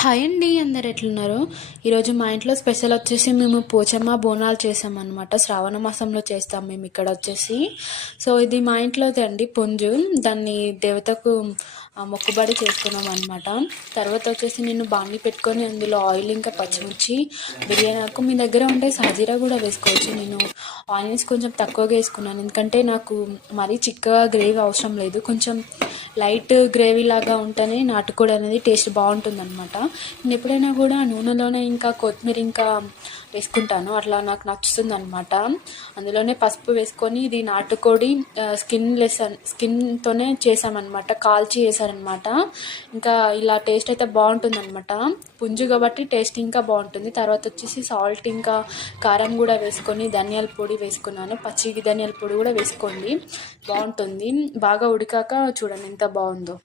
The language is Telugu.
హాయ్ అండి, అందరు ఎట్లున్నారు? ఈరోజు మా ఇంట్లో స్పెషల్ వచ్చేసి మేము పోచమ్మ బోనాలు చేసామన్నమాట. శ్రావణ మాసంలో చేస్తాం మేము ఇక్కడ వచ్చేసి. సో ఇది మా ఇంట్లోది అండి, పుంజు. దాన్ని దేవతకు మొక్కుబడి చేసుకున్నాం అనమాట. తర్వాత వచ్చేసి నేను బాండి పెట్టుకొని అందులో ఆయిల్ ఇంకా పచ్చిమిర్చి, బిర్యానీ ఆకు, మీ దగ్గర ఉంటే సాజీరా కూడా వేసుకోవచ్చు. నేను ఆనియన్స్ కొంచెం తక్కువగా వేసుకున్నాను, ఎందుకంటే నాకు మరీ చిక్కగా గ్రేవీ అవసరం లేదు. కొంచెం లైట్ గ్రేవీ లాగా ఉంటేనే నాటుకోడి అనేది టేస్ట్ బాగుంటుంది అనమాట. నేను ఎప్పుడైనా కూడా నూనెలోనే ఇంకా కొత్తిమీర ఇంకా వేసుకుంటాను, అట్లా నాకు నచ్చుతుంది అనమాట. అందులోనే పసుపు వేసుకొని ఇది నాటుకోడి స్కిన్తోనే చేసామన్నమాట, కాల్చి వేసారనమాట. ఇంకా ఇలా టేస్ట్ అయితే బాగుంటుంది అనమాట. పుంజు కాబట్టి టేస్ట్ ఇంకా బాగుంటుంది. తర్వాత వచ్చేసి సాల్ట్ ఇంకా కారం కూడా వేసుకొని ధనియాల పొడి వేసుకున్నాను, పచ్చి ధనియాల పొడి కూడా వేసుకోండి, బాగుంటుంది. బాగా ఉడికాక చూడండి ఎంత బాగుందో.